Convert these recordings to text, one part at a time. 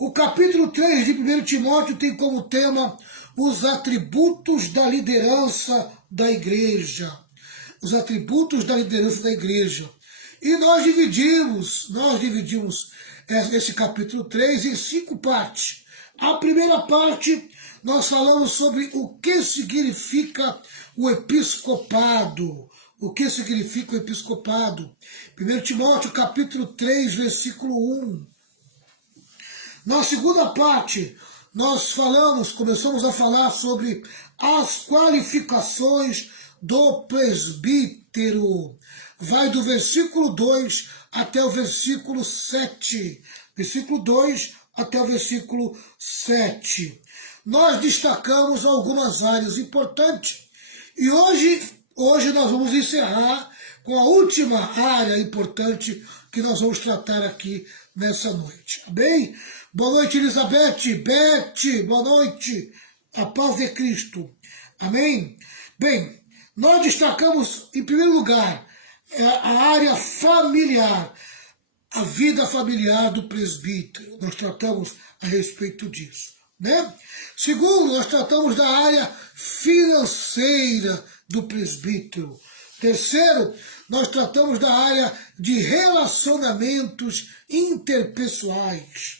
O capítulo 3 de 1 Timóteo tem como tema os atributos da liderança da igreja. Os atributos da liderança da igreja. E nós dividimos esse capítulo 3 em 5 partes. A primeira parte, nós falamos sobre o que significa o episcopado. O que significa o episcopado? 1 Timóteo, capítulo 3, versículo 1. Na segunda parte, nós começamos a falar sobre as qualificações do presbítero. Vai do versículo 2 até o versículo 7. Versículo 2 até o versículo 7. Nós destacamos algumas áreas importantes. E hoje nós vamos encerrar com a última área importante que nós vamos tratar aqui nessa noite. Bem? Boa noite, Elizabeth. Beth, boa noite. A paz de Cristo. Amém? Bem, nós destacamos, em primeiro lugar, a área familiar, a vida familiar do presbítero. Nós tratamos a respeito disso, né? Segundo, nós tratamos da área financeira do presbítero. Terceiro, nós tratamos da área de relacionamentos interpessoais.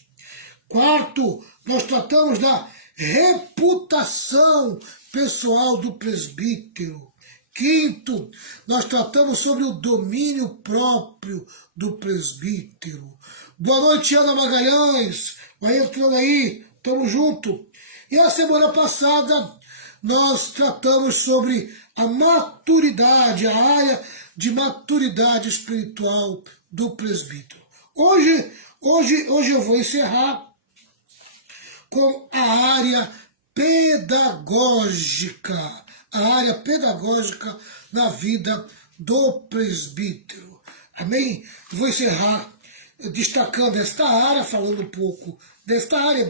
Quarto, nós tratamos da reputação pessoal do presbítero. Quinto, nós tratamos sobre o domínio próprio do presbítero. Boa noite, Ana Magalhães. Vai entrando aí, tamo junto. E a semana passada nós tratamos sobre a maturidade, a área de maturidade espiritual do presbítero. Hoje eu vou encerrar com a área pedagógica. A área pedagógica na vida do presbítero. Amém? Vou encerrar destacando esta área, falando um pouco desta área,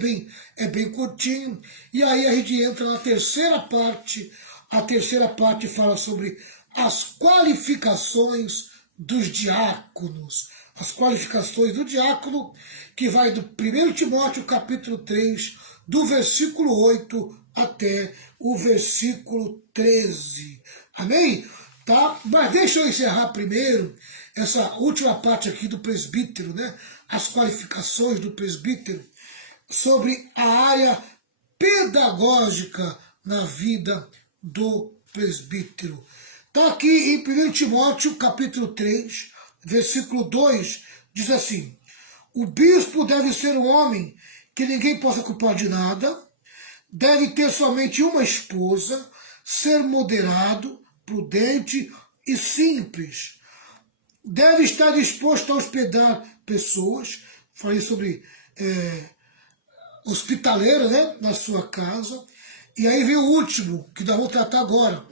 é bem curtinho. E aí a gente entra na terceira parte. A terceira parte fala sobre as qualificações dos diáconos. As qualificações do diácono, que vai do 1 Timóteo capítulo 3, do versículo 8 até o versículo 13. Amém? Tá? Mas deixa eu encerrar primeiro essa última parte aqui do presbítero, né? As qualificações do presbítero, sobre a área pedagógica na vida do presbítero. Está aqui em 1 Timóteo, capítulo 3, versículo 2, diz assim: o bispo deve ser um homem que ninguém possa culpar de nada, deve ter somente uma esposa, ser moderado, prudente e simples. Deve estar disposto a hospedar pessoas. Falei sobre hospitaleira, né, na sua casa. E aí vem o último, que nós vamos tratar agora.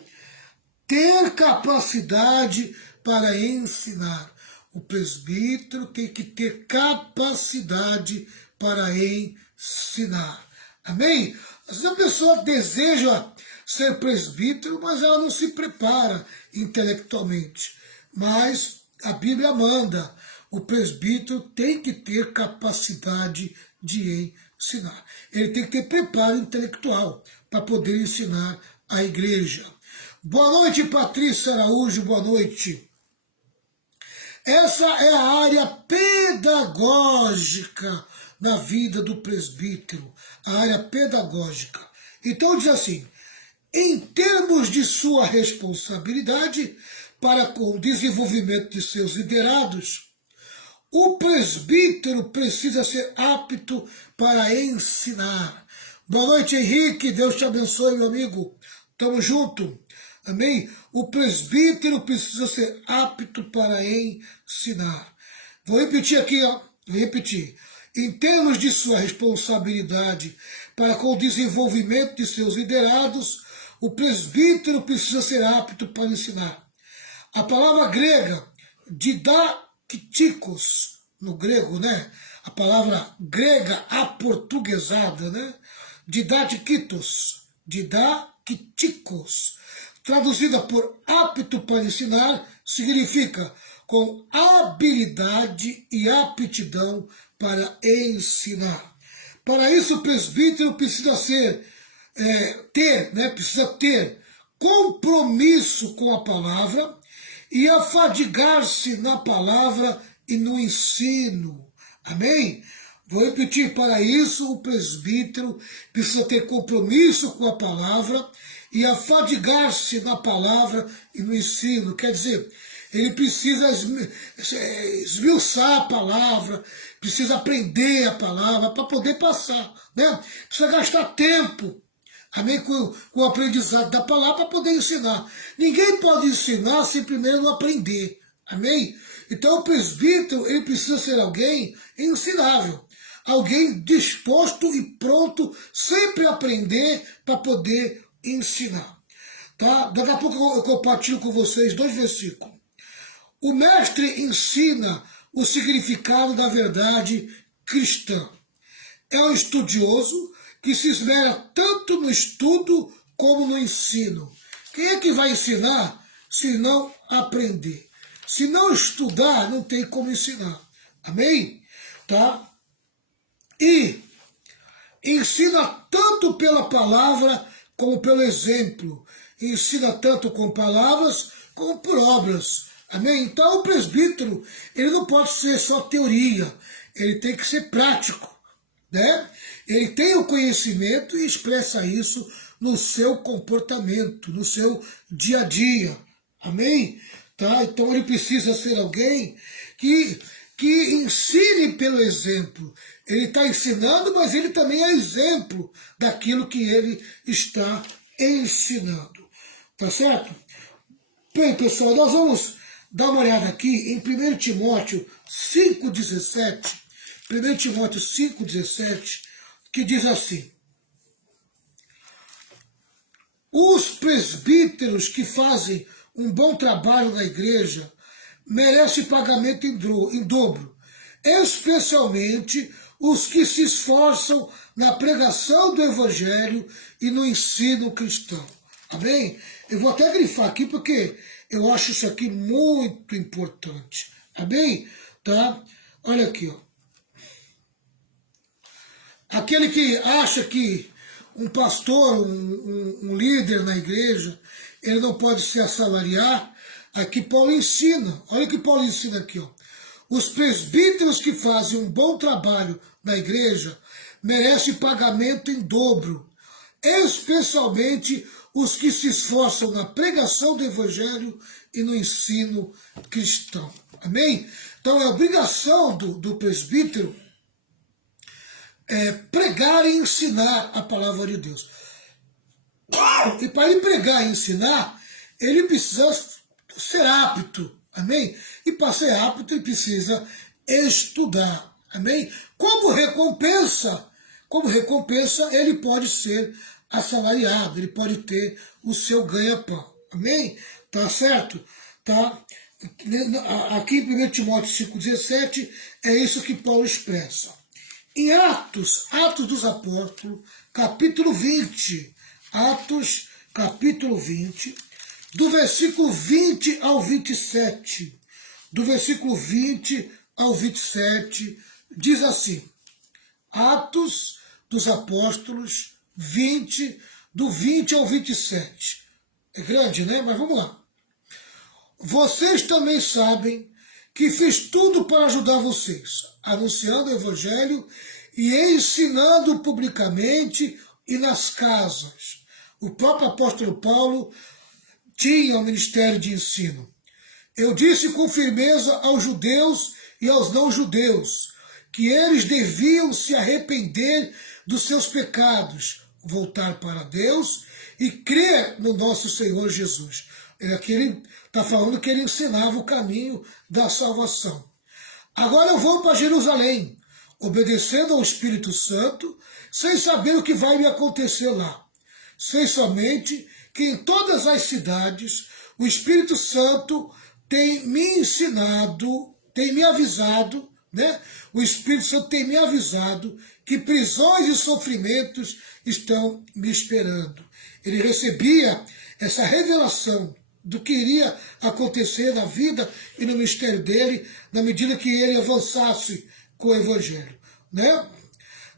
Ter capacidade para ensinar. O presbítero tem que ter capacidade para ensinar. Amém? Às vezes a pessoa deseja ser presbítero, mas ela não se prepara intelectualmente. Mas a Bíblia manda, o presbítero tem que ter capacidade de ensinar. Ele tem que ter preparo intelectual para poder ensinar a igreja. Boa noite, Patrícia Araújo, boa noite. Essa é a área pedagógica na vida do presbítero, a área pedagógica. Então diz assim: em termos de sua responsabilidade para com o desenvolvimento de seus liderados, o presbítero precisa ser apto para ensinar. Boa noite, Henrique, Deus te abençoe, meu amigo. Tamo junto. Amém? O presbítero precisa ser apto para ensinar. Vou repetir aqui, ó. Vou repetir. Em termos de sua responsabilidade para com o desenvolvimento de seus liderados, o presbítero precisa ser apto para ensinar. A palavra grega, didaktikos, no grego, né? A palavra grega aportuguesada, né? Didaktikos, traduzida por apto para ensinar, significa com habilidade e aptidão para ensinar. Para isso o presbítero precisa precisa ter compromisso com a palavra e afadigar-se na palavra e no ensino. Amém? Vou repetir, para isso o presbítero precisa ter compromisso com a palavra e afadigar-se na palavra e no ensino. Quer dizer, ele precisa esmiuçar a palavra, precisa aprender a palavra para poder passar, né? Precisa gastar tempo, amém, com o aprendizado da palavra para poder ensinar. Ninguém pode ensinar sem primeiro não aprender, amém? Então o presbítero, ele precisa ser alguém ensinável, alguém disposto e pronto sempre a aprender para poder ensinar. Tá? Daqui a pouco eu compartilho com vocês 2 versículos. O mestre ensina o significado da verdade cristã. É um estudioso que se esmera tanto no estudo como no ensino. Quem é que vai ensinar se não aprender? Se não estudar, não tem como ensinar. Amém? Tá? E ensina tanto pela palavra como pelo exemplo. Ensina tanto com palavras como por obras. Amém? Então o presbítero, ele não pode ser só teoria, ele tem que ser prático, né? Ele tem o conhecimento e expressa isso no seu comportamento, no seu dia a dia. Amém? Tá? Então ele precisa ser alguém que ensine pelo exemplo. Ele está ensinando, mas ele também é exemplo daquilo que ele está ensinando. Tá certo? Bem, pessoal, nós vamos dar uma olhada aqui em 1 Timóteo 5,17. 1 Timóteo 5,17, que diz assim: os presbíteros que fazem um bom trabalho na igreja merecem pagamento em dobro, especialmente os que se esforçam na pregação do evangelho e no ensino cristão. Amém? Eu vou até grifar aqui porque eu acho isso aqui muito importante. Amém? Tá? Olha aqui, ó. Aquele que acha que um pastor, um líder na igreja, ele não pode se assalariar, aqui Paulo ensina. Olha o que Paulo ensina aqui, ó. Os presbíteros que fazem um bom trabalho na igreja merecem pagamento em dobro, especialmente os que se esforçam na pregação do evangelho e no ensino cristão. Amém? Então é obrigação do presbítero pregar e ensinar a palavra de Deus. E para ele pregar e ensinar, ele precisa ser apto, amém? E para ser apto, ele precisa estudar, amém? Como recompensa, ele pode ser assalariado, ele pode ter o seu ganha-pão, amém? Tá certo? Tá? Aqui em 1 Timóteo 5,17, é isso que Paulo expressa. Em Atos dos Apóstolos, capítulo 20, Atos, capítulo 20, do versículo 20 ao 27, do versículo 20 ao 27, diz assim, Atos dos Apóstolos 20, do 20 ao 27. É grande, né? Mas vamos lá. Vocês também sabem que fiz tudo para ajudar vocês, anunciando o Evangelho e ensinando publicamente e nas casas. O próprio apóstolo Paulo tinha um ministério de ensino. Eu disse com firmeza aos judeus e aos não-judeus que eles deviam se arrepender dos seus pecados, voltar para Deus e crer no nosso Senhor Jesus. Aqui ele está falando que ele ensinava o caminho da salvação. Agora eu vou para Jerusalém, obedecendo ao Espírito Santo, sem saber o que vai me acontecer lá. Sei somente que em todas as cidades o Espírito Santo tem me ensinado, tem me avisado, né? O Espírito Santo tem me avisado que prisões e sofrimentos estão me esperando. Ele recebia essa revelação do que iria acontecer na vida e no ministério dele, na medida que ele avançasse com o Evangelho, né?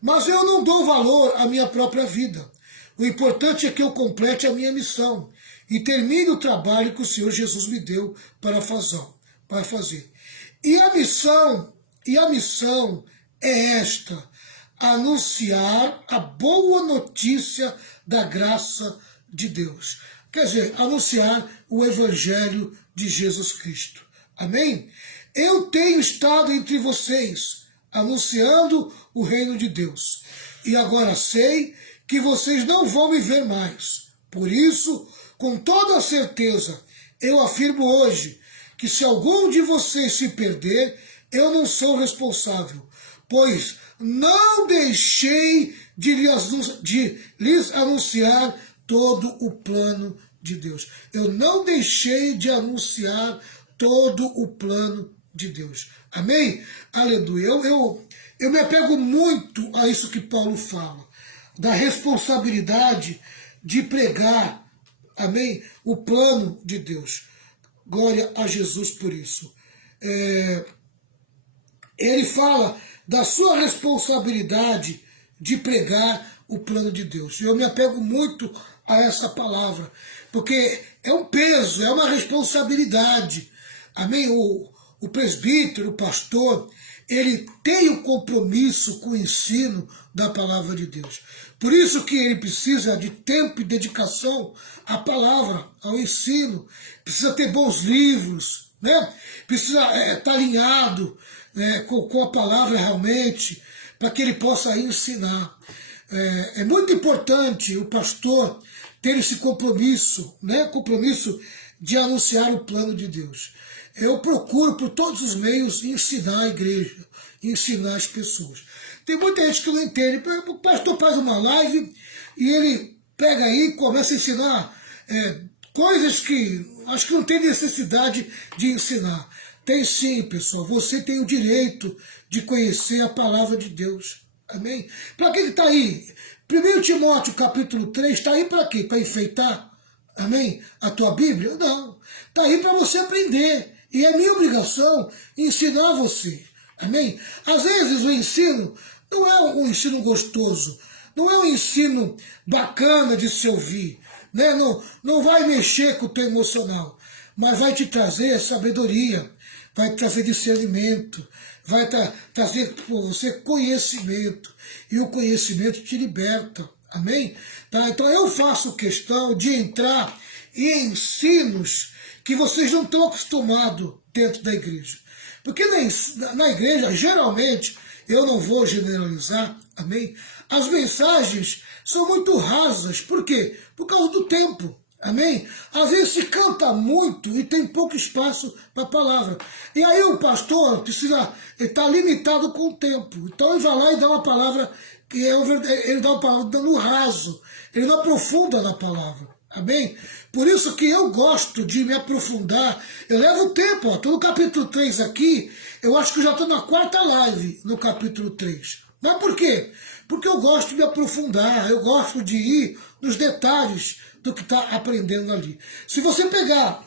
Mas eu não dou valor à minha própria vida. O importante é que eu complete a minha missão e termine o trabalho que o Senhor Jesus me deu para fazer. E a missão é esta: anunciar a boa notícia da graça de Deus. Quer dizer, anunciar o Evangelho de Jesus Cristo. Amém? Eu tenho estado entre vocês, anunciando o reino de Deus. E agora sei que vocês não vão me ver mais. Por isso, com toda certeza, eu afirmo hoje que se algum de vocês se perder, eu não sou responsável, pois não deixei de lhes anunciar todo o plano de Deus. Eu não deixei de anunciar todo o plano de Deus. Amém? Aleluia. Eu me apego muito a isso que Paulo fala, da responsabilidade de pregar, amém, o plano de Deus. Glória a Jesus por isso. Ele fala da sua responsabilidade de pregar o plano de Deus. Eu me apego muito a essa palavra, porque é um peso, é uma responsabilidade. Amém? O presbítero, o pastor, ele tem um compromisso com o ensino da palavra de Deus. Por isso que ele precisa de tempo e dedicação à palavra, ao ensino. Precisa ter bons livros, né? Precisa estar alinhado com a palavra realmente, para que ele possa ensinar. É muito importante o pastor ter esse compromisso, né? Compromisso de anunciar o plano de Deus. Eu procuro por todos os meios ensinar a igreja, ensinar as pessoas. Tem muita gente que não entende. O pastor faz uma live e ele pega aí e começa a ensinar coisas que acho que não tem necessidade de ensinar. Tem sim, pessoal. Você tem o direito de conhecer a palavra de Deus. Amém? Para que está aí? 1 Timóteo capítulo 3 está aí para quê? Para enfeitar? Amém? A tua Bíblia? Não. Está aí para você aprender. E é minha obrigação ensinar você. Amém? Às vezes o ensino não é um ensino gostoso, não é um ensino bacana de se ouvir, né? Não vai mexer com o teu emocional, mas vai te trazer sabedoria, vai te trazer discernimento, vai trazer por você conhecimento, e o conhecimento te liberta. Amém? Tá? Então eu faço questão de entrar em ensinos que vocês não estão acostumados dentro da igreja. Porque na igreja, geralmente, eu não vou generalizar, amém? As mensagens são muito rasas. Por quê? Por causa do tempo, amém? Às vezes se canta muito e tem pouco espaço para a palavra. E aí o pastor precisa estar limitado com o tempo. Então ele vai lá e dá uma palavra, ele dá uma palavra no raso, ele não aprofunda na palavra. Amém? Por isso que eu gosto de me aprofundar. Eu levo tempo, estou no capítulo 3 aqui, eu acho que já estou na 4ª live no capítulo 3. Mas por quê? Porque eu gosto de me aprofundar, eu gosto de ir nos detalhes do que está aprendendo ali. Se você pegar,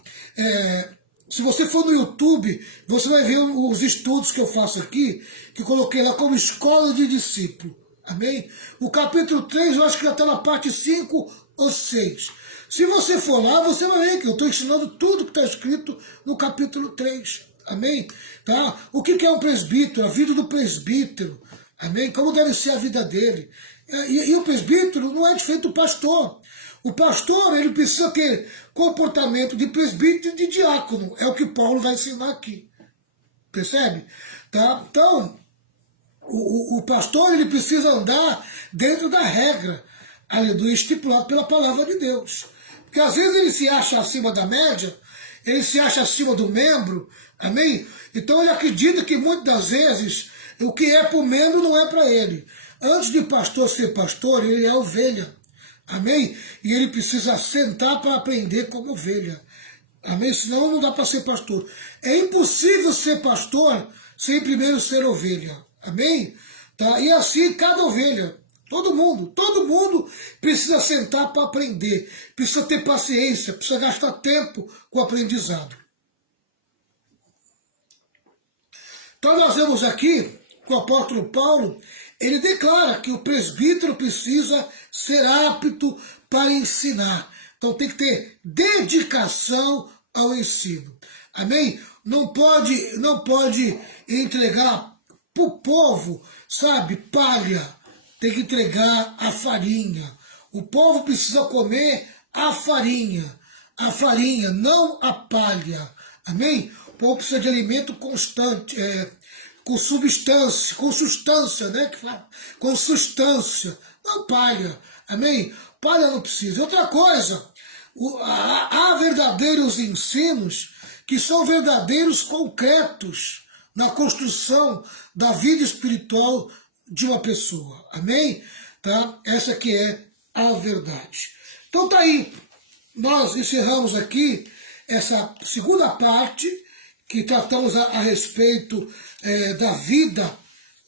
se você for no YouTube, você vai ver os estudos que eu faço aqui, que coloquei lá como escola de discípulo. Amém? O capítulo 3 eu acho que já está na parte 5 ou 6. Se você for lá, você vai ver que eu estou ensinando tudo que está escrito no capítulo 3. Amém? Tá? O que é um presbítero? A vida do presbítero. Amém? Como deve ser a vida dele. E o presbítero não é diferente do pastor. O pastor, ele precisa ter comportamento de presbítero e de diácono. É o que Paulo vai ensinar aqui. Percebe? Tá? Então, o pastor, ele precisa andar dentro da regra, aleluia, estipulado pela palavra de Deus. Porque às vezes ele se acha acima da média, ele se acha acima do membro, amém? Então ele acredita que muitas das vezes o que é para o membro não é para ele. Antes de pastor ser pastor, ele é ovelha, amém? E ele precisa sentar para aprender como ovelha, amém? Senão não dá para ser pastor. É impossível ser pastor sem primeiro ser ovelha, amém? Tá? E assim cada ovelha. Todo mundo precisa sentar para aprender, precisa ter paciência, precisa gastar tempo com o aprendizado. Então nós vemos aqui que o apóstolo Paulo, ele declara que o presbítero precisa ser apto para ensinar. Então tem que ter dedicação ao ensino. Amém? Não pode entregar para o povo, sabe, palha. Tem que entregar a farinha. O povo precisa comer a farinha, não a palha. Amém? O povo precisa de alimento constante, com substância, né? Com substância, não palha. Amém? Palha não precisa. Outra coisa, há verdadeiros ensinos que são verdadeiros concretos na construção da vida espiritual de uma pessoa. Amém? Tá? Essa que é a verdade. Então tá aí. Nós encerramos aqui essa segunda parte que tratamos a respeito da vida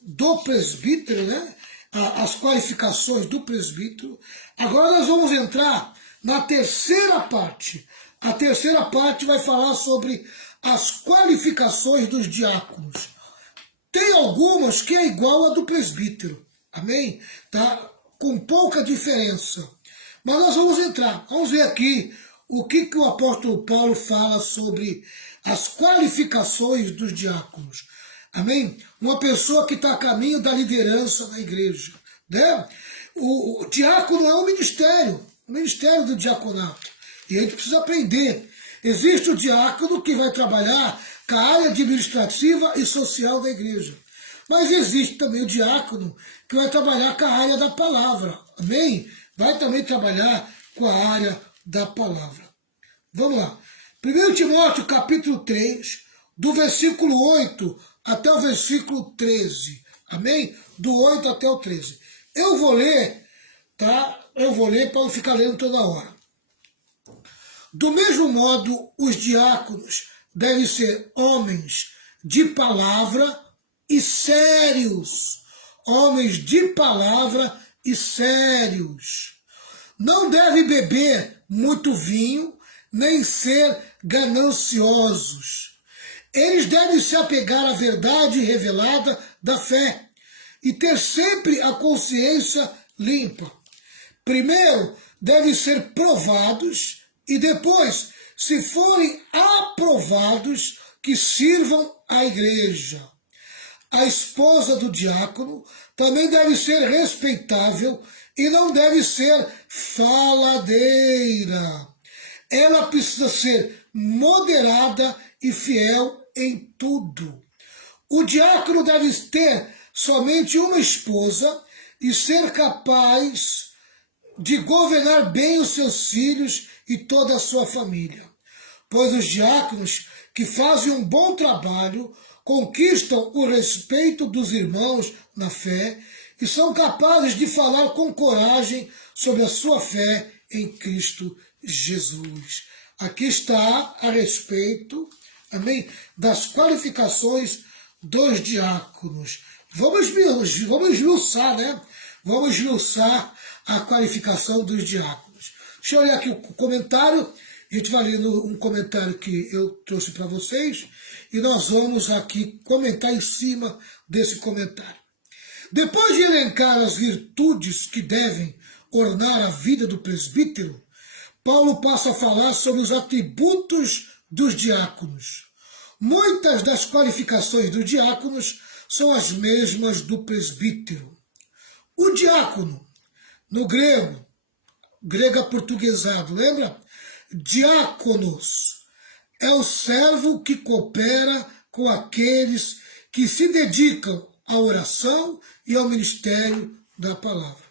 do presbítero, né? As qualificações do presbítero. Agora nós vamos entrar na terceira parte. A terceira parte vai falar sobre as qualificações dos diáconos. Tem algumas que é igual a do presbítero, amém? Tá? Com pouca diferença. Mas nós vamos entrar, vamos ver aqui o que o apóstolo Paulo fala sobre as qualificações dos diáconos. Amém? Uma pessoa que está a caminho da liderança da igreja. Né? O diácono é um ministério, o ministério do diaconato. E a gente precisa aprender. Existe o diácono que vai trabalhar com a área administrativa e social da igreja. Mas existe também o diácono que vai trabalhar com a área da palavra. Amém? Vai também trabalhar com a área da palavra. Vamos lá. 1 Timóteo capítulo 3, do versículo 8 até o versículo 13. Amém? Do 8 até o 13. Eu vou ler, tá? Eu vou ler para não ficar lendo toda hora. Do mesmo modo, os diáconos devem ser homens de palavra e sérios. Homens de palavra e sérios. Não devem beber muito vinho, nem ser gananciosos. Eles devem se apegar à verdade revelada da fé e ter sempre a consciência limpa. Primeiro, devem ser provados e depois, se forem aprovados, que sirvam à igreja. A esposa do diácono também deve ser respeitável e não deve ser faladeira. Ela precisa ser moderada e fiel em tudo. O diácono deve ter somente uma esposa e ser capaz de governar bem os seus filhos e toda a sua família. Pois os diáconos que fazem um bom trabalho conquistam o respeito dos irmãos na fé e são capazes de falar com coragem sobre a sua fé em Cristo Jesus. Aqui está a respeito, amém, das qualificações dos diáconos. Vamos esmiuçar, né? Vamos esmiuçar a qualificação dos diáconos. Deixa eu olhar aqui o comentário. A gente vai lendo um comentário que eu trouxe para vocês e nós vamos aqui comentar em cima desse comentário. Depois de elencar as virtudes que devem ornar a vida do presbítero, Paulo passa a falar sobre os atributos dos diáconos. Muitas das qualificações dos diáconos são as mesmas do presbítero. O diácono, no grego aportuguesado, lembra? Diáconos é o servo que coopera com aqueles que se dedicam à oração e ao ministério da palavra.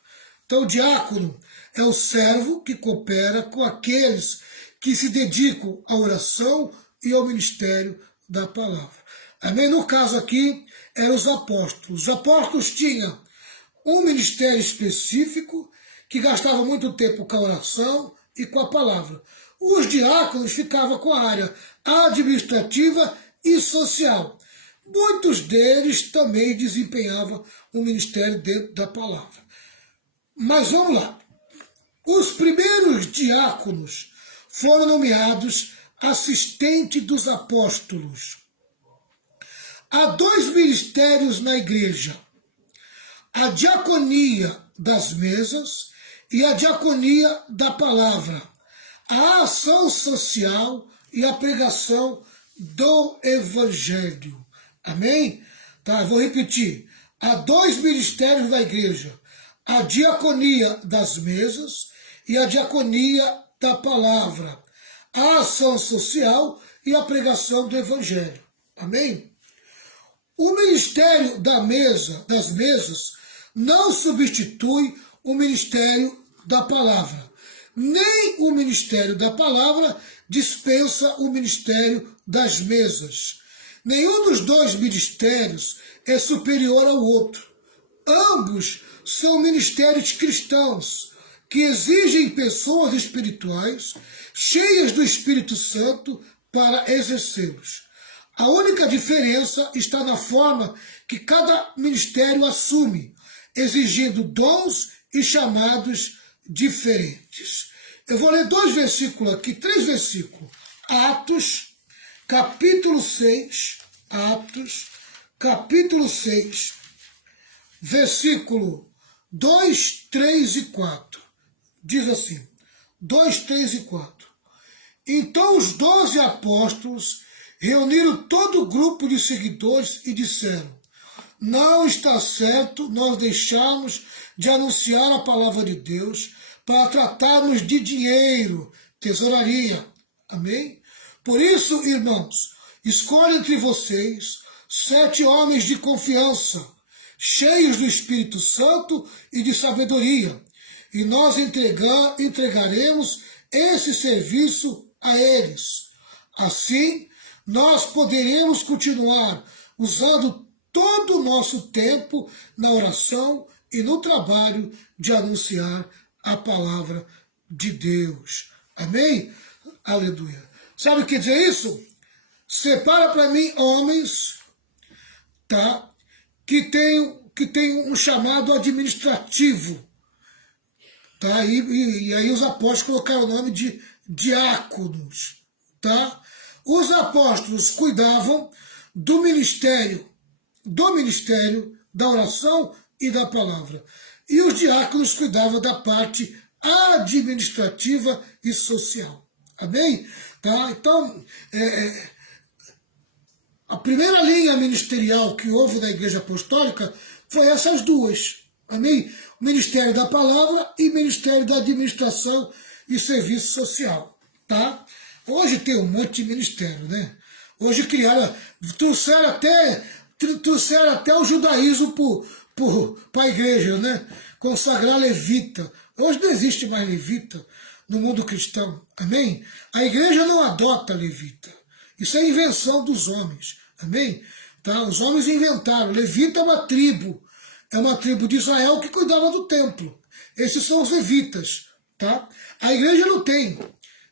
Então, o diácono é o servo que coopera com aqueles que se dedicam à oração e ao ministério da palavra. Amém? No caso aqui, eram os apóstolos. Os apóstolos tinham um ministério específico que gastava muito tempo com a oração e com a palavra. Os diáconos ficavam com a área administrativa e social. Muitos deles também desempenhavam um ministério dentro da palavra. Mas vamos lá. Os primeiros diáconos foram nomeados assistentes dos apóstolos. Há dois ministérios na igreja: a diaconia das mesas e a diaconia da palavra, a ação social e a pregação do evangelho. Amém? Tá, vou repetir. Há dois ministérios da igreja, a diaconia das mesas e a diaconia da palavra, a ação social e a pregação do evangelho. Amém? O ministério das mesas, não substitui o ministério da palavra. Nem o ministério da palavra dispensa o ministério das mesas. Nenhum dos dois ministérios é superior ao outro. Ambos são ministérios cristãos que exigem pessoas espirituais cheias do Espírito Santo para exercê-los. A única diferença está na forma que cada ministério assume, exigindo dons e chamados diferentes. Eu vou ler dois versículos aqui, três versículos. Atos, capítulo 6, Atos, capítulo 6, versículo 2, 3 e 4. Diz assim, 2, 3 e 4. Então os 12 apóstolos reuniram todo o grupo de seguidores e disseram: não está certo nós deixarmos de anunciar a palavra de Deus para tratarmos de dinheiro, tesouraria. Amém? Por isso, irmãos, escolhe entre vocês 7 homens de confiança, cheios do Espírito Santo e de sabedoria, e nós entregaremos esse serviço a eles. Assim, nós poderemos continuar usando todo o nosso tempo na oração e no trabalho de anunciar a palavra de Deus. Amém? Aleluia. Sabe o que dizer isso? Separa para mim homens, tá? Que tem um chamado administrativo. Tá? E aí os apóstolos colocaram o nome de diáconos. Tá? Os apóstolos cuidavam do ministério da oração e da palavra. E os diáconos cuidavam da parte administrativa e social. Amém? Tá? Então, a primeira linha ministerial que houve na Igreja Apostólica foi essas duas. Amém? O Ministério da Palavra e o Ministério da Administração e Serviço Social. Tá? Hoje tem um monte de ministério, né? Hoje trouxeram até o judaísmo para a igreja, né? Consagrar levita. Hoje não existe mais levita no mundo cristão. Amém? A igreja não adota levita. Isso é invenção dos homens. Amém? Tá? Os homens inventaram. Levita é uma tribo. É uma tribo de Israel que cuidava do templo. Esses são os levitas. Tá? A igreja não tem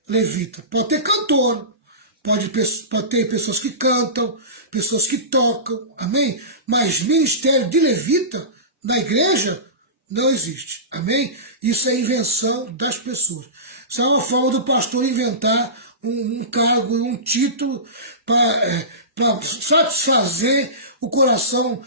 levita. Pode ter cantor. Pode ter pessoas que cantam, pessoas que tocam. Amém? Mas ministério de levita na igreja não existe. Amém? Isso é invenção das pessoas. Isso é uma forma do pastor inventar um cargo, um título para satisfazer o coração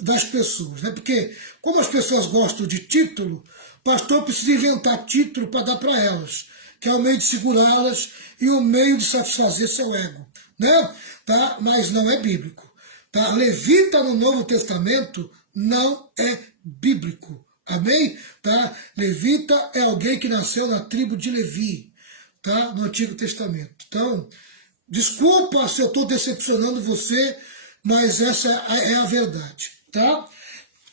das pessoas. Né? Porque como as pessoas gostam de título, o pastor precisa inventar título para dar para elas, que é o meio de segurá-las e o meio de satisfazer seu ego. Né? Tá? Mas não é bíblico. Tá? Levita no Novo Testamento não é bíblico. Amém? Tá? Levita é alguém que nasceu na tribo de Levi, tá? No Antigo Testamento. Então, desculpa se eu estou decepcionando você, mas essa é a verdade. Tá?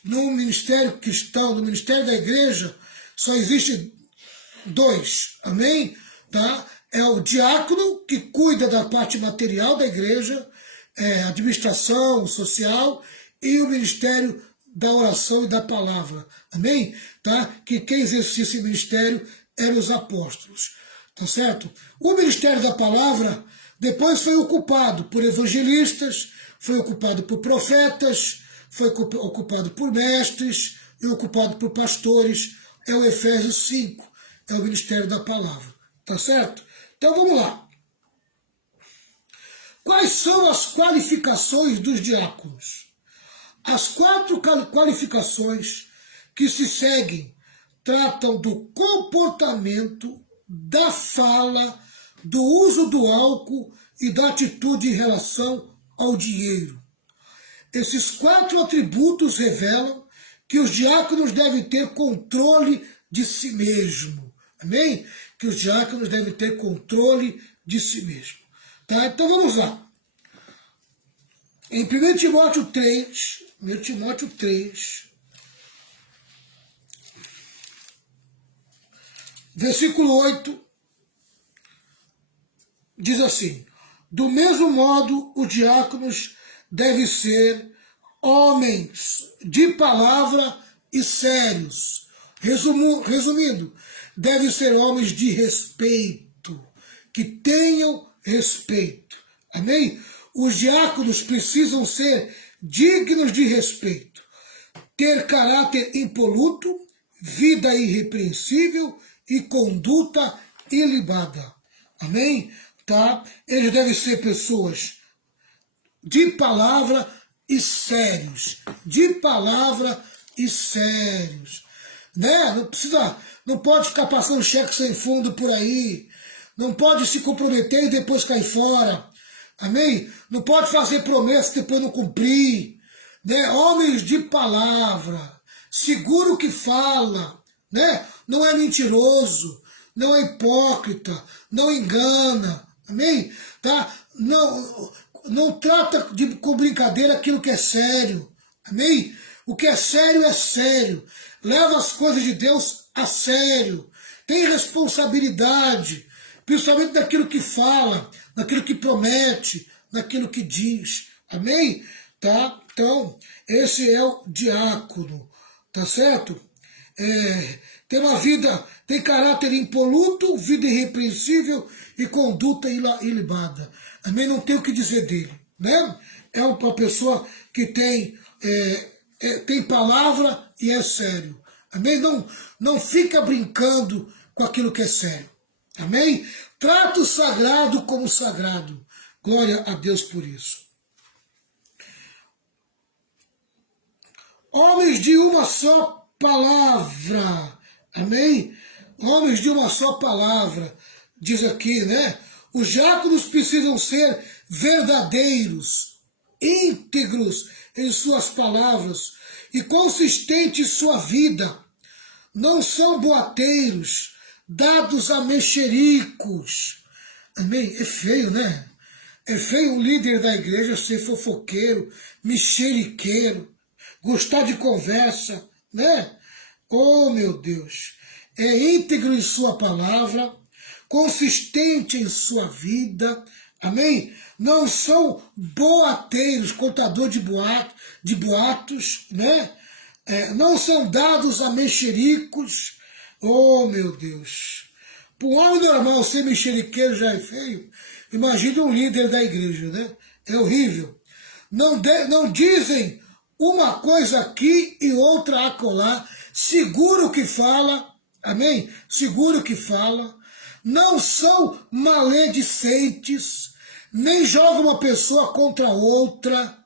No ministério cristão, no ministério da igreja, só existe 2. Amém? Tá? É o diácono, que cuida da parte material da igreja, administração social, e o ministério da oração e da palavra. Amém? Tá? Que quem exercia esse ministério eram os apóstolos. Tá certo? O ministério da palavra depois foi ocupado por evangelistas, foi ocupado por profetas, foi ocupado por mestres e ocupado por pastores. É o Efésios 5. É o ministério da palavra. Tá certo? Então vamos lá. Quais são as qualificações dos diáconos? As 4 qualificações que se seguem tratam do comportamento, da fala, do uso do álcool e da atitude em relação ao dinheiro. Esses 4 atributos revelam que os diáconos devem ter controle de si mesmo. Amém? Que os diáconos devem ter controle de si mesmo. Tá? Então vamos lá. Em 1 Timóteo 3, versículo 8, diz assim: do mesmo modo, os diáconos devem ser homens de palavra e sérios. Resumindo, devem ser homens de respeito, que tenham respeito. Amém? Os diáconos precisam ser dignos de respeito, ter caráter impoluto, vida irrepreensível e conduta ilibada. Amém? Tá? Eles devem ser pessoas de palavra e sérios. De palavra e sérios. Né? Não pode ficar passando cheque sem fundo por aí. Não pode se comprometer e depois cair fora. Amém? Não pode fazer promessa e depois não cumprir. Né? Homens de palavra. Seguro o que fala. Né? Não é mentiroso. Não é hipócrita. Não engana. Amém? Tá? Não trata com brincadeira aquilo que é sério. Amém? O que é sério. Leva as coisas de Deus a sério. Tem responsabilidade, principalmente naquilo que fala, naquilo que promete, naquilo que diz. Amém? Tá? Então, esse é o diácono. Tá certo? Tem uma vida, tem caráter impoluto, vida irrepreensível e conduta ilibada. Amém? Não tem o que dizer dele. Né? É uma pessoa que tem palavra e é sério. Amém? Não fica brincando com aquilo que é sério. Amém? Trata o sagrado como sagrado. Glória a Deus por isso. Homens de uma só palavra. Amém? Homens de uma só palavra. Diz aqui, né? Os diáconos precisam ser verdadeiros, íntegros em suas palavras e consistentes em sua vida. Não são boateiros, dados a mexericos. Amém? É feio, né? É feio um líder da igreja ser fofoqueiro, mexeriqueiro, gostar de conversa, né? Oh, meu Deus! É íntegro em sua palavra, consistente em sua vida, amém? Não são boateiros, contador de boatos, né? Não são dados a mexericos. Oh, meu Deus! Para um homem normal ser mexeriqueiro já é feio. Imagina um líder da igreja, né? É horrível. Não dizem uma coisa aqui e outra acolá. Segura o que fala, amém? Segura o que fala. Não são maledicentes, nem jogam uma pessoa contra outra.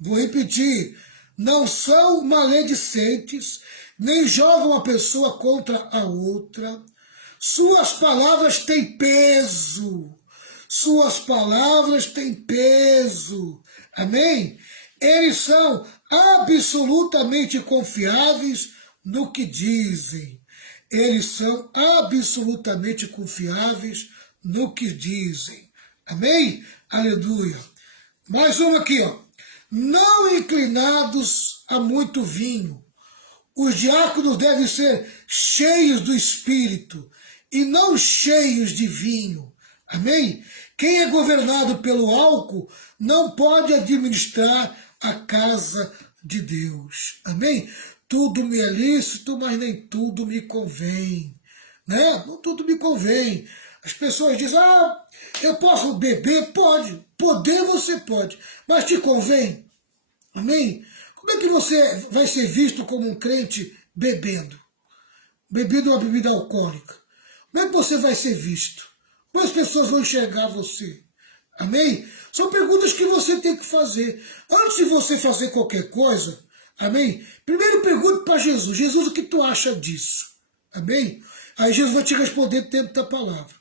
Vou repetir. Não são maledicentes, nem jogam uma pessoa contra a outra. Suas palavras têm peso. Suas palavras têm peso. Amém? Eles são absolutamente confiáveis no que dizem. Eles são absolutamente confiáveis no que dizem. Amém? Aleluia. Mais uma aqui, ó. Não inclinados a muito vinho. Os diáconos devem ser cheios do Espírito e não cheios de vinho. Amém? Quem é governado pelo álcool não pode administrar a casa de Deus. Amém? Tudo me é lícito, mas nem tudo me convém. Né? Não tudo me convém. As pessoas dizem, eu posso beber? Pode. Poder você pode. Mas te convém? Amém? Como é que você vai ser visto como um crente bebendo? Bebendo uma bebida alcoólica. Como é que você vai ser visto? Como as pessoas vão enxergar você? Amém? São perguntas que você tem que fazer. Antes de você fazer qualquer coisa, amém? Primeiro pergunte para Jesus. Jesus, o que tu acha disso? Amém? Aí Jesus vai te responder dentro da palavra.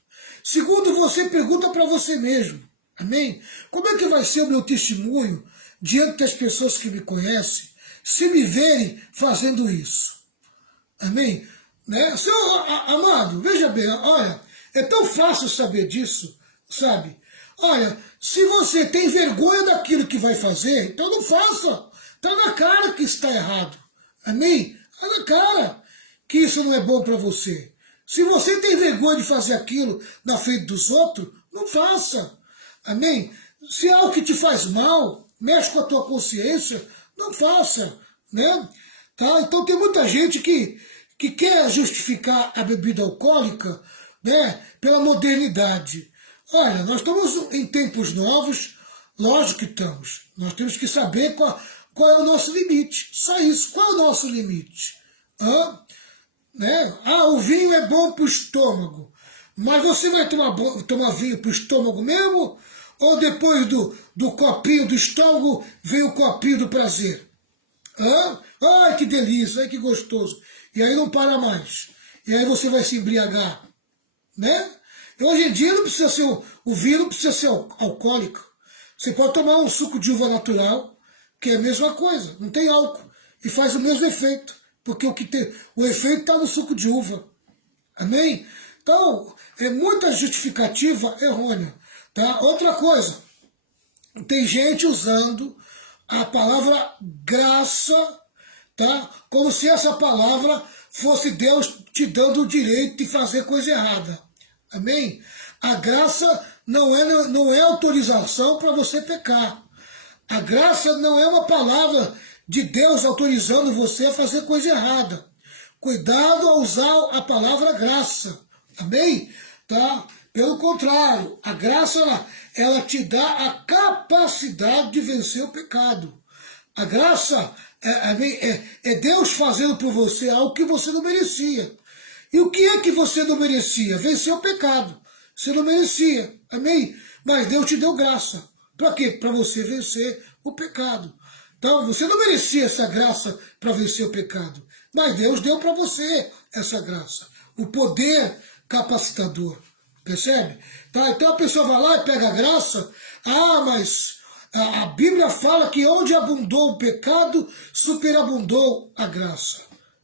Segundo, você pergunta para você mesmo. Amém? Como é que vai ser o meu testemunho diante das pessoas que me conhecem, se me verem fazendo isso? Amém? Né? Amado, veja bem, olha, é tão fácil saber disso, sabe? Olha, se você tem vergonha daquilo que vai fazer, então não faça. Está na cara que está errado. Amém? Está na cara que isso não é bom para você. Se você tem vergonha de fazer aquilo na frente dos outros, não faça. Amém? Se é algo que te faz mal, mexe com a tua consciência, não faça. Né? Tá? Então tem muita gente que quer justificar a bebida alcoólica, né, pela modernidade. Olha, nós estamos em tempos novos, lógico que estamos. Nós temos que saber qual é o nosso limite. Só isso. Qual é o nosso limite? Né? O vinho é bom para o estômago. Mas você vai tomar vinho para o estômago mesmo? Ou depois do copinho do estômago vem o copinho do prazer? Ai, que delícia, ai, que gostoso. E aí não para mais. E aí você vai se embriagar. Né? E hoje em dia não precisa ser o vinho não precisa ser alcoólico. Você pode tomar um suco de uva natural, que é a mesma coisa, não tem álcool, e faz o mesmo efeito, porque o efeito está no suco de uva. Amém? Então, é muita justificativa errônea. Tá? Outra coisa, tem gente usando a palavra graça, tá? Como se essa palavra fosse Deus te dando o direito de fazer coisa errada. Amém? A graça não é autorização para você pecar. A graça não é uma palavra de Deus autorizando você a fazer coisa errada. Cuidado ao usar a palavra graça. Amém? Tá? Pelo contrário, a graça ela te dá a capacidade de vencer o pecado. A graça é Deus fazendo por você algo que você não merecia. E o que é que você não merecia? Vencer o pecado. Você não merecia. Amém? Mas Deus te deu graça. Para quê? Para você vencer o pecado. Então, você não merecia essa graça para vencer o pecado. Mas Deus deu para você essa graça. O poder capacitador. Percebe? Tá? Então a pessoa vai lá e pega a graça. Mas a Bíblia fala que onde abundou o pecado, superabundou a graça.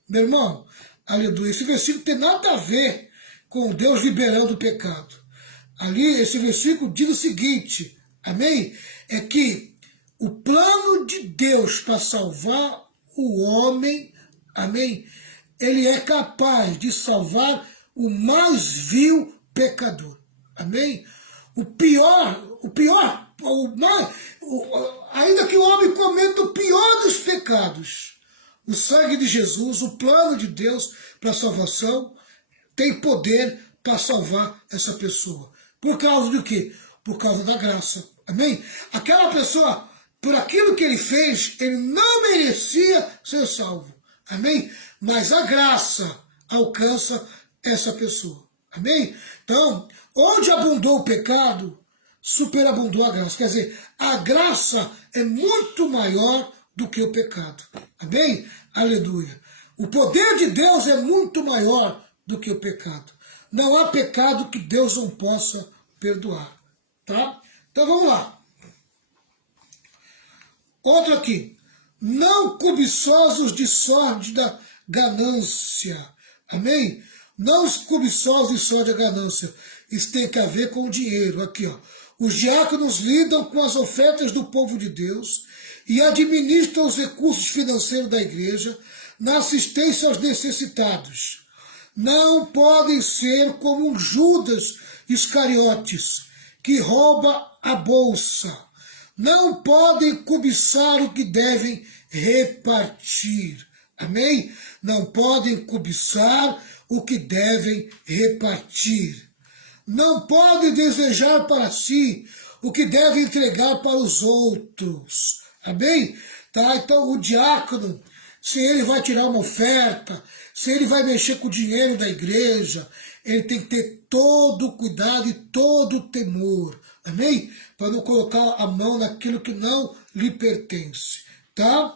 Meu irmão, aleluia. Esse versículo tem nada a ver com Deus liberando o pecado. Ali, esse versículo diz o seguinte, amém? É que o plano de Deus para salvar o homem, amém? Ele é capaz de salvar o mais vil pecador, amém? Ainda que o homem cometa o pior dos pecados, o sangue de Jesus, o plano de Deus para a salvação, tem poder para salvar essa pessoa. Por causa do quê? Por causa da graça. Amém? Aquela pessoa, por aquilo que ele fez, ele não merecia ser salvo. Amém? Mas a graça alcança essa pessoa. Amém? Então, onde abundou o pecado, superabundou a graça. Quer dizer, a graça é muito maior do que o pecado. Amém? Aleluia. O poder de Deus é muito maior do que o pecado. Não há pecado que Deus não possa perdoar. Tá? Então vamos lá. Outro aqui. Não cobiçosos de sórdida ganância. Amém? Não cobiçosos de sórdida ganância. Isso tem que a ver com o dinheiro. Aqui, ó. Os diáconos lidam com as ofertas do povo de Deus e administram os recursos financeiros da igreja na assistência aos necessitados. Não podem ser como um Judas Iscariotes, que rouba a bolsa. Não podem cobiçar o que devem repartir. Amém? Não podem cobiçar o que devem repartir. Não podem desejar para si o que devem entregar para os outros. Amém? Tá? Então o diácono, se ele vai tirar uma oferta, se ele vai mexer com o dinheiro da igreja, ele tem que ter todo o cuidado e todo o temor. Amém? Para não colocar a mão naquilo que não lhe pertence. Tá?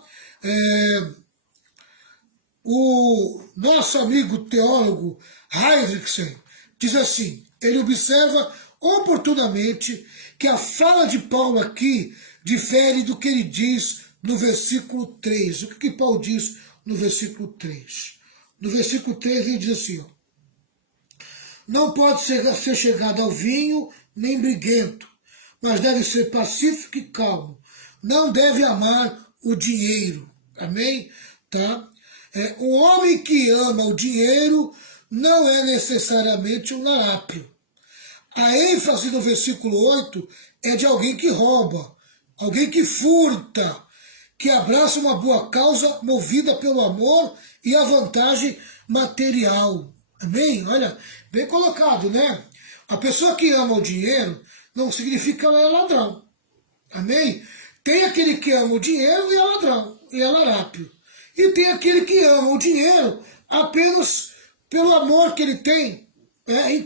O nosso amigo teólogo Heidrichsen diz assim, ele observa oportunamente que a fala de Paulo aqui difere do que ele diz no versículo 3. O que Paulo diz no versículo 3? No versículo 3 ele diz assim, ó, não pode ser chegado ao vinho nem briguento, mas deve ser pacífico e calmo. Não deve amar o dinheiro. Amém? Tá? O homem que ama o dinheiro não é necessariamente um larápio. A ênfase no versículo 8 é de alguém que rouba, alguém que furta, que abraça uma boa causa movida pelo amor e a vantagem material. Amém? Olha, bem colocado, né? A pessoa que ama o dinheiro não significa que ela é ladrão. Amém? Tem aquele que ama o dinheiro e é ladrão, e é larápio. E tem aquele que ama o dinheiro apenas pelo amor que ele tem em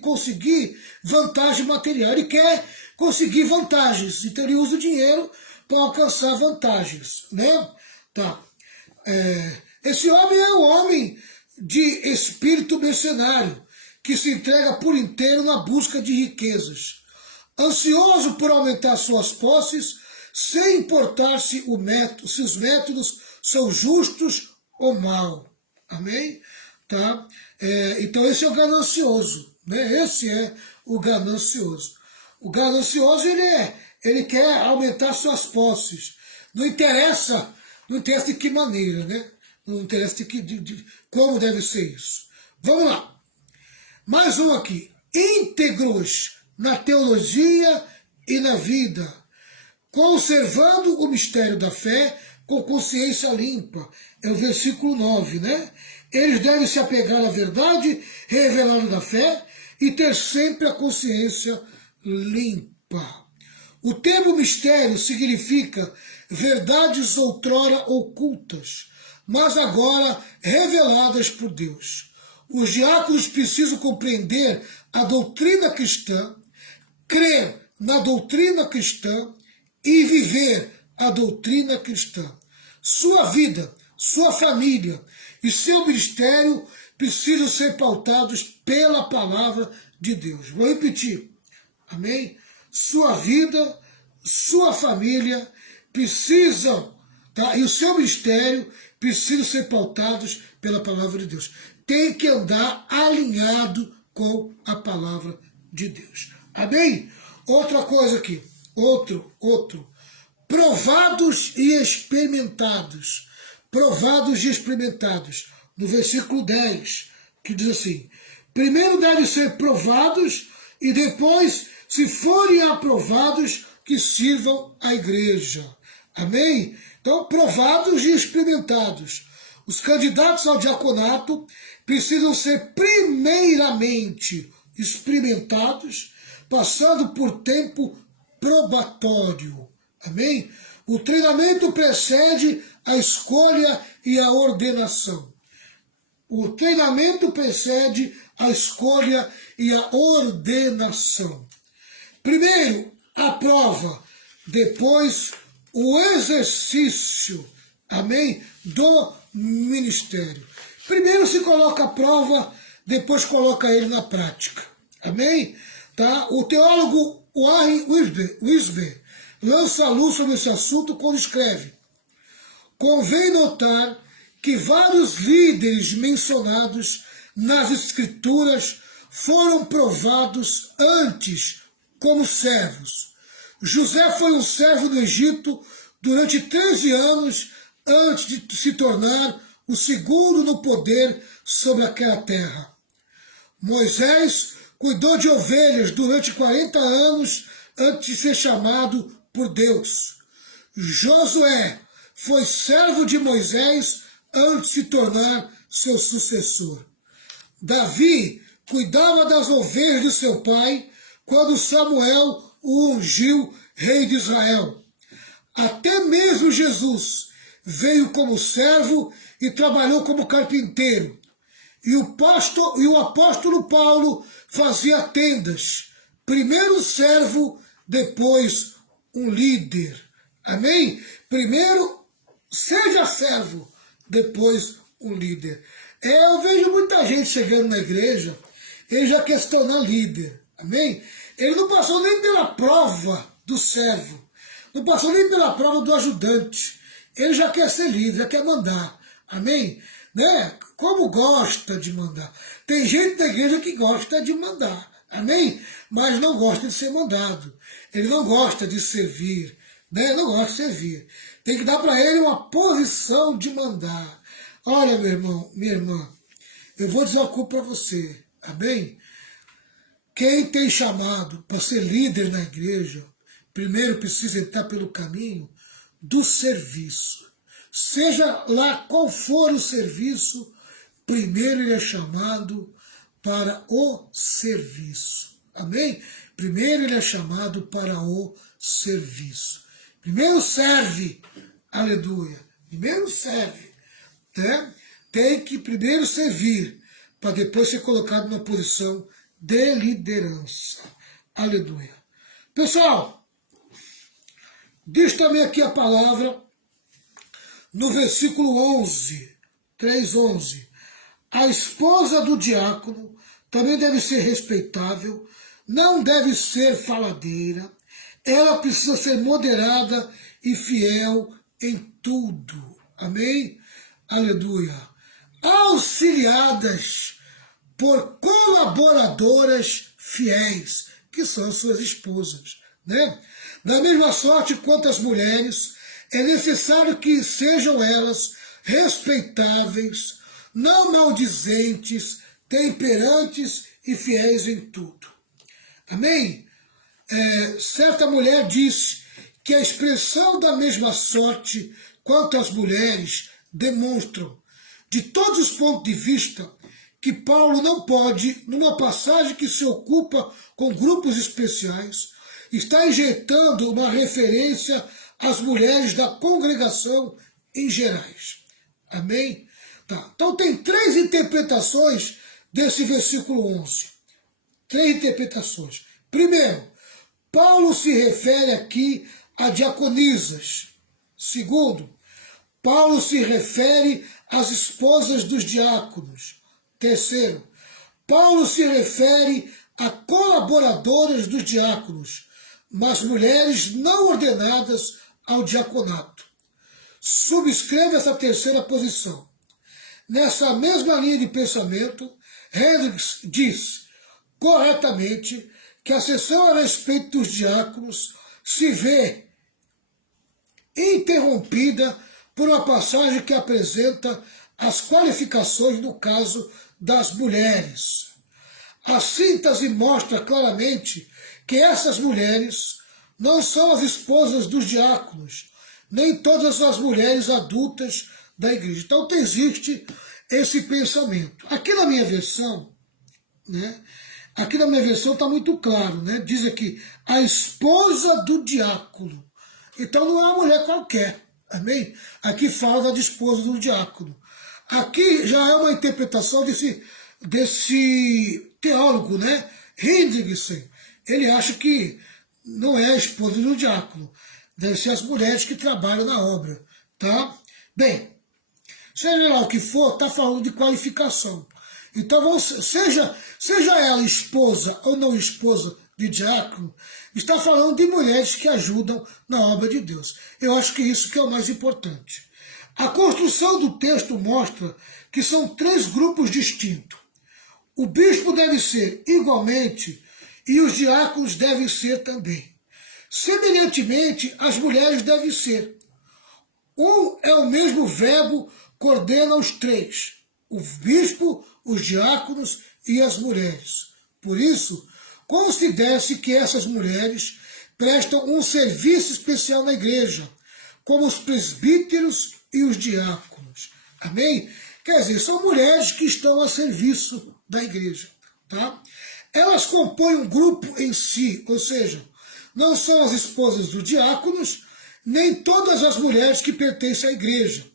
conseguir vantagem material. Ele quer conseguir vantagens, então ele usa o dinheiro para alcançar vantagens, né? Tá. Esse homem é um homem de espírito mercenário, que se entrega por inteiro na busca de riquezas, ansioso por aumentar suas posses, sem importar se os métodos são justos ou mal. Amém? Tá? Então esse é o ganancioso, né? Esse é o ganancioso. O ganancioso ele quer aumentar suas posses. Não interessa de que maneira, né? Não interessa de como deve ser isso. Vamos lá. Mais um aqui. Íntegros na teologia e na vida, conservando o mistério da fé com consciência limpa. É o versículo 9, né? Eles devem se apegar à verdade revelada da fé e ter sempre a consciência limpa. O termo mistério significa verdades outrora ocultas, mas agora reveladas por Deus. Os diáconos precisam compreender a doutrina cristã, crer na doutrina cristã e viver a doutrina cristã. Sua vida, sua família e seu ministério precisam ser pautados pela palavra de Deus. Vou repetir. Amém? Sua vida, sua família precisam, tá? E o seu ministério precisam ser pautados pela palavra de Deus. Tem que andar alinhado com a palavra de Deus. Amém? Outra coisa aqui. Outro. Provados e experimentados. Provados e experimentados. No versículo 10, que diz assim, primeiro devem ser provados e depois, se forem aprovados, que sirvam à igreja. Amém? Então, provados e experimentados. Os candidatos ao diaconato precisam ser primeiramente experimentados, passando por tempo probatório. Amém? O treinamento precede a escolha e a ordenação. O treinamento precede a escolha e a ordenação. Primeiro, a prova, depois o exercício, amém, do ministério. Primeiro se coloca a prova, depois coloca ele na prática, amém? Tá? O teólogo Warren Wiersbe lança a luz sobre esse assunto quando escreve: convém notar que vários líderes mencionados nas Escrituras foram provados antes como servos. José foi um servo do Egito durante 13 anos antes de se tornar o segundo no poder sobre aquela terra. Moisés cuidou de ovelhas durante 40 anos antes de ser chamado por Deus. Josué foi servo de Moisés antes de se tornar seu sucessor. Davi cuidava das ovelhas de seu pai quando Samuel o ungiu rei de Israel. Até mesmo Jesus veio como servo e trabalhou como carpinteiro. E o apóstolo Paulo fazia tendas, primeiro um servo, depois um líder. Amém? Primeiro, seja servo, depois um líder. Eu vejo muita gente chegando na igreja, ele já quer se tornar líder. Amém? Ele não passou nem pela prova do servo, não passou nem pela prova do ajudante. Ele já quer ser líder, já quer mandar. Amém? Né? Como gosta de mandar. Tem gente na igreja que gosta de mandar. Amém? Mas não gosta de ser mandado. Ele não gosta de servir. Né? Não gosta de servir. Tem que dar para ele uma posição de mandar. Olha, meu irmão, minha irmã, eu vou dizer uma coisa para você. Amém? Quem tem chamado para ser líder na igreja, primeiro precisa entrar pelo caminho do serviço. Seja lá qual for o serviço, primeiro ele é chamado para o serviço. Amém? Primeiro ele é chamado para o serviço. Primeiro serve, aleluia. Primeiro serve, né? Tem que primeiro servir, para depois ser colocado numa posição de liderança. Aleluia. Pessoal, diz também aqui a palavra, no versículo 11, 3:11. A esposa do diácono também deve ser respeitável, não deve ser faladeira, ela precisa ser moderada e fiel em tudo. Amém? Aleluia. Auxiliadas por colaboradoras fiéis, que são suas esposas, né? Da mesma sorte quanto as mulheres, é necessário que sejam elas respeitáveis, não maldizentes, temperantes e fiéis em tudo. Amém? Certa mulher disse que a expressão da mesma sorte quanto as mulheres demonstram, de todos os pontos de vista, que Paulo não pode, numa passagem que se ocupa com grupos especiais, está injetando uma referência às mulheres da congregação em gerais. Amém? Tá. Então tem três interpretações desse versículo 11. Três interpretações. Primeiro, Paulo se refere aqui a diaconisas. Segundo, Paulo se refere às esposas dos diáconos. Terceiro, Paulo se refere a colaboradoras dos diáconos, mas mulheres não ordenadas ao diaconato. Subscreve essa terceira posição. Nessa mesma linha de pensamento, Hendricks diz corretamente que a sessão a respeito dos diáconos se vê interrompida por uma passagem que apresenta as qualificações no caso das mulheres. A síntese mostra claramente que essas mulheres não são as esposas dos diáconos, nem todas as mulheres adultas da igreja. Então existe esse pensamento. Aqui na minha versão, né? Aqui na minha versão está muito claro, né? Diz aqui, a esposa do diácono. Então não é uma mulher qualquer, amém? Aqui fala da esposa do diácono. Aqui já é uma interpretação desse teólogo, né? Hendrickson. Ele acha que não é a esposa do diácono, deve ser as mulheres que trabalham na obra, tá? Bem, seja lá o que for, está falando de qualificação. Então, seja ela esposa ou não esposa de diácono, está falando de mulheres que ajudam na obra de Deus. Eu acho que isso que é o mais importante. A construção do texto mostra que são três grupos distintos. O bispo deve ser igualmente e os diáconos devem ser também. Semelhantemente, as mulheres devem ser. Um é o mesmo verbo que ordena os três: o bispo, os diáconos e as mulheres. Por isso, considere-se que essas mulheres prestam um serviço especial na igreja, como os presbíteros e os diáconos. Amém? Quer dizer, são mulheres que estão a serviço da igreja. Tá? Elas compõem um grupo em si, ou seja, não são as esposas dos diáconos, nem todas as mulheres que pertencem à igreja.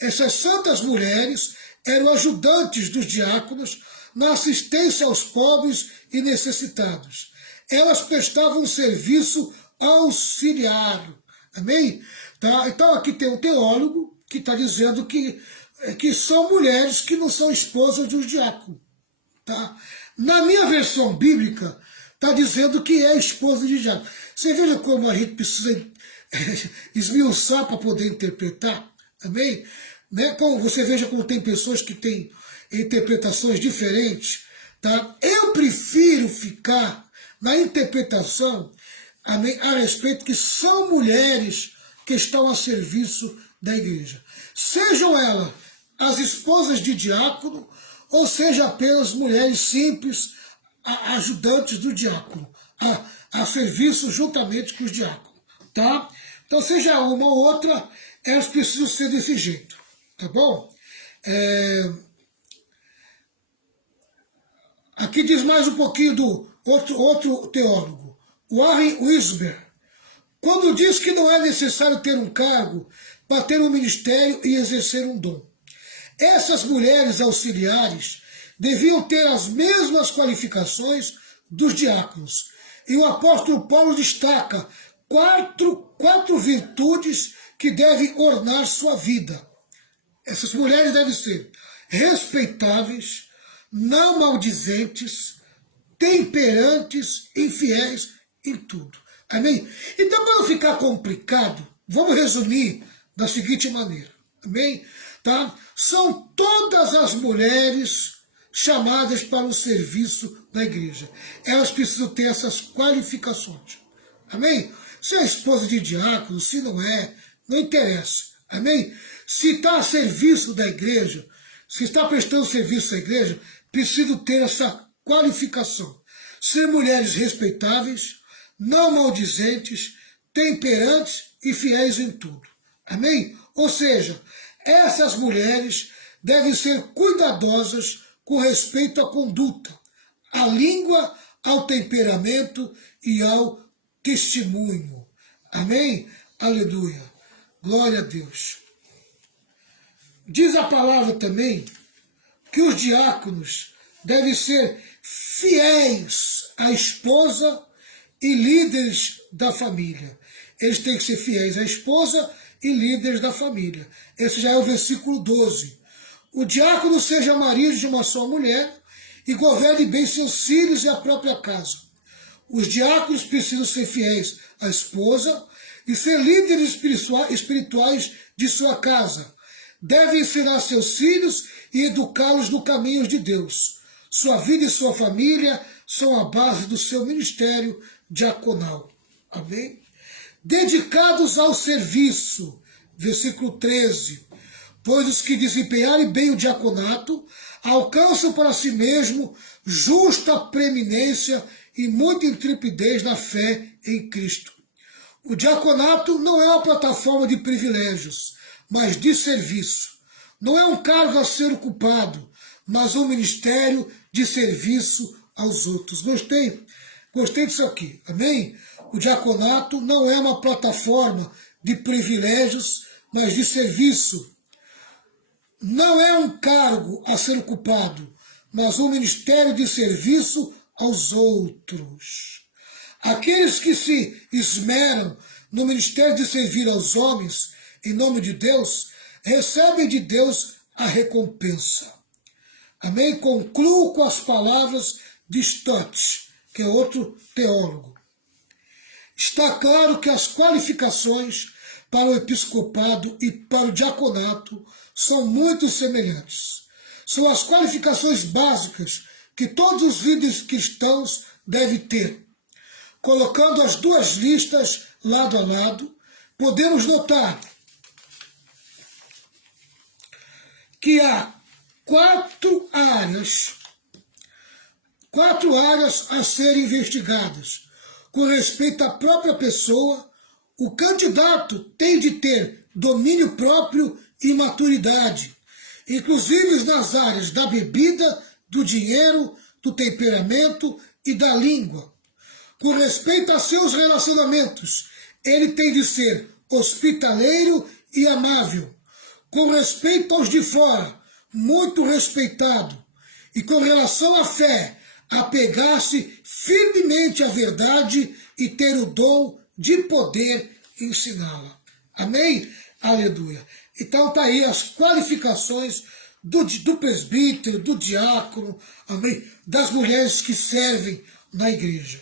Essas santas mulheres eram ajudantes dos diáconos na assistência aos pobres e necessitados. elas prestavam um serviço auxiliar. Amém? Tá? Então aqui tem um teólogo que está dizendo que são mulheres que não são esposas dos diáconos. Tá? Na minha versão bíblica, está dizendo que é esposa de diácono. Você veja como a gente precisa esmiuçar para poder interpretar. Amém? Né? Como você veja como tem pessoas que têm interpretações diferentes. Tá? Eu prefiro ficar na interpretação a respeito que são mulheres que estão a serviço da igreja. Sejam elas as esposas de diácono, ou seja apenas mulheres simples, ajudantes do diácono, a serviço juntamente com os diáconos. Tá? Então, seja uma ou outra, elas precisam ser desse jeito. Tá bom? Aqui diz mais um pouquinho do outro teólogo, Warren Wiersbe, quando diz que não é necessário ter um cargo para ter um ministério e exercer um dom. Essas mulheres auxiliares deviam ter as mesmas qualificações dos diáconos. E o apóstolo Paulo destaca quatro virtudes que devem ornar sua vida. Essas mulheres devem ser respeitáveis, não maldizentes, temperantes e fiéis em tudo. Amém? Então, para não ficar complicado, vamos resumir da seguinte maneira. Amém? Tá? São todas as mulheres chamadas para o serviço da igreja. Elas precisam ter essas qualificações. Amém? Se é esposa de diácono, se não é, não interessa. Amém? Se está a serviço da igreja, se está prestando serviço à igreja, precisa ter essa qualificação. Ser mulheres respeitáveis, não maldizentes, temperantes e fiéis em tudo. Amém? Ou seja, essas mulheres devem ser cuidadosas com respeito à conduta, à língua, ao temperamento e ao testemunho. Amém? Aleluia. Glória a Deus. Diz a palavra também que os diáconos devem ser fiéis à esposa e líderes da família. Eles têm que ser fiéis à esposa e líderes da família. Esse já é o versículo 12. O diácono seja marido de uma só mulher e governe bem seus filhos e a própria casa. Os diáconos precisam ser fiéis à esposa e ser líderes espirituais de sua casa. Devem ensinar seus filhos e educá-los no caminho de Deus. Sua vida e sua família são a base do seu ministério diaconal. Amém? Dedicados ao serviço, versículo 13. Pois os que desempenharem bem o diaconato alcançam para si mesmo justa preeminência e muita intrepidez na fé em Cristo. O diaconato não é uma plataforma de privilégios, mas de serviço. Não é um cargo a ser ocupado, mas um ministério de serviço aos outros. Gostei disso aqui, amém? O diaconato não é uma plataforma de privilégios, mas de serviço. Não é um cargo a ser ocupado, mas um ministério de serviço aos outros. Aqueles que se esmeram no ministério de servir aos homens, em nome de Deus, recebem de Deus a recompensa. Amém? Concluo com as palavras de Stott, que é outro teólogo. Está claro que as qualificações para o episcopado e para o diaconato são muito semelhantes. São as qualificações básicas que todos os líderes cristãos devem ter. Colocando as duas listas lado a lado, podemos notar que há quatro áreas a serem investigadas. Com respeito à própria pessoa, o candidato tem de ter domínio próprio e maturidade, inclusive nas áreas da bebida, do dinheiro, do temperamento e da língua. Com respeito a seus relacionamentos, ele tem de ser hospitaleiro e amável. Com respeito aos de fora, muito respeitado. E com relação à fé, apegar-se firmemente à verdade e ter o dom de poder ensiná-la. Amém? Aleluia. Então tá aí as qualificações do presbítero, do diácono, amém? Das mulheres que servem na igreja.